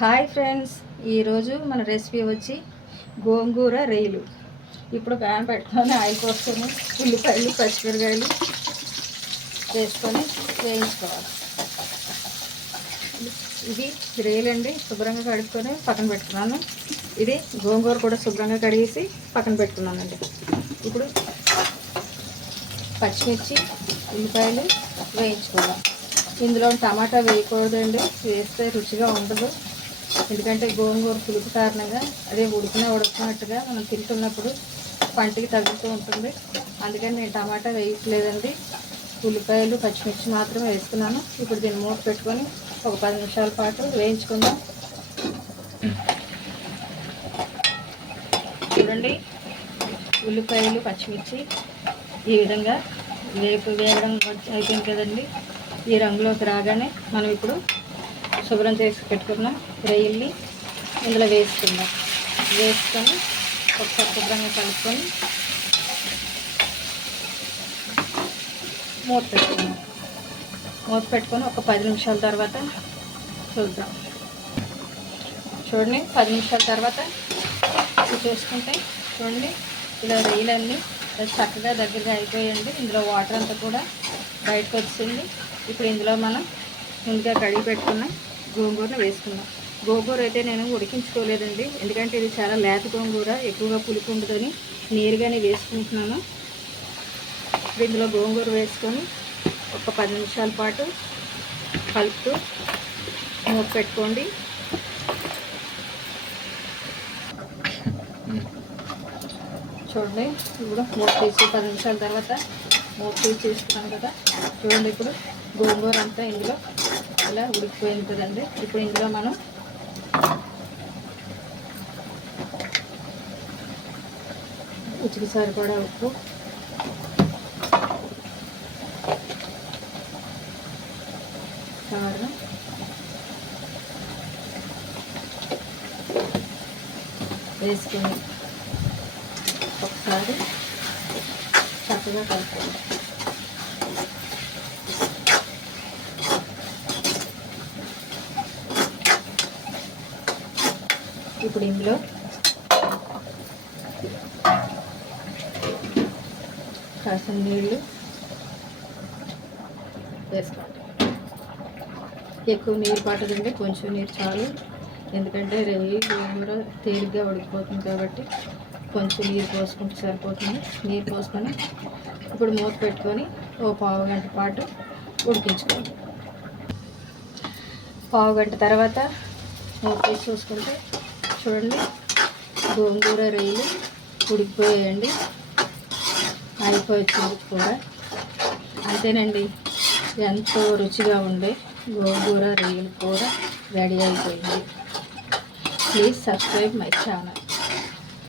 Hi friends, ఈరోజు మన recipe వచ్చి గోంగూర రొయ్యలు. ఇప్పుడు ప్యాన్ పెట్టుకొని ఆయిల్ పోసుకొని ఉల్లిపాయలు పచ్చిమిరకాయలు వేసుకొని వేయించుకోవాలి. ఇది రొయ్యలు అండి, శుభ్రంగా కడుక్కొని పక్కన పెట్టుకున్నాను. ఇది గోంగూర కూడా శుభ్రంగా కడిగేసి పక్కన పెట్టుకున్నానండి. ఇప్పుడు పచ్చిమిర్చి ఉల్లిపాయలు వేయించుకోవాలి. ఇందులో టమాటా వేయకూడదండి, వేస్తే రుచిగా ఉండదు. ఎందుకంటే గోంగూర పులుపు కారణంగా అదే ఉడుకున్నట్టుగా మనం తింటున్నప్పుడు పంటికి తగులుతూ ఉంటుంది. అందుకని నేను టమాటా వేయట్లేదండి, ఉల్లిపాయలు పచ్చిమిర్చి మాత్రమే వేసుకున్నాను. ఇప్పుడు దీన్ని మూత పెట్టుకొని ఒక 10 నిమిషాల పాటు వేయించుకుందాం. చూడండి, ఉల్లిపాయలు పచ్చిమిర్చి ఈ విధంగా వేగడం అయిపోయింది కదండి. ఈ రంగులోకి రాగానే మనం ఇప్పుడు శుభ్రం చేసి పెట్టుకున్న రొయ్యల్ని ఇందులో వేసుకొని ఒకసారి శుభ్రంగా కలుపుకొని మూత పెట్టుకొని ఒక 10 నిమిషాల తర్వాత చూద్దాం. చూడండి, 10 నిమిషాల తర్వాత చేసుకుంటే చూడండి ఇలా రొయ్యలన్నీ చక్కగా దగ్గరగా అయిపోయండి. ఇందులో వాటర్ అంతా కూడా బయటకు వచ్చింది. ఇప్పుడు ఇందులో మనం ముందుగా కడిగి పెట్టుకున్న గోంగూరను వేసుకున్నాం. గోంగూర అయితే నేను ఉడికించుకోలేదండి, ఎందుకంటే ఇది చాలా లేత గోంగూర, ఎక్కువగా పులుపు ఉండదని నీరుగానే వేసుకుంటున్నాను. ఇప్పుడు ఇందులో గోంగూర వేసుకొని ఒక 10 నిమిషాల పాటు కలుపుతూ మూత పెట్టుకోండి. చూడండి, ఇప్పుడు మూత తీసి 10 నిమిషాల తర్వాత మూత తీసి చూసుకున్నాను కదా. చూడండి, ఇప్పుడు గోంగూర అంతా ఇందులో ఇలా ఉడికిపోయింది కదండి. ఇప్పుడు ఇందులో మనం రుచికి సరిపడా ఉప్పు, కారం, వేసుకొని ఒకసారి చక్కగా కలుపుకోవాలి. ఇప్పుడు ఇందులో కాసిన నీళ్ళు వేసుకోండి. ఎక్కువ నీరు పట్టదండి, కొంచెం నీరు చాలు. ఎందుకంటే రొయ్యి గోంగూర తేలిగ్గా ఉడికిపోతుంది కాబట్టి కొంచెం నీరు పోసుకుంటే సరిపోతుంది. నీరు పోసుకొని ఇప్పుడు మూత పెట్టుకొని ఓ పావు గంట పాటు ఉడికించుకోండి. పావు గంట తర్వాత మూత తీసి చూసుకుంటే చూడండి, గోంగూర రొయ్యలు ఉడికిపోయాయండి, అయిపోయింది కూడా. అంతేనండి, ఎంతో రుచిగా ఉండే గోంగూర రొయ్యలు కూర రెడీ అయిపోయింది. Please subscribe my channel.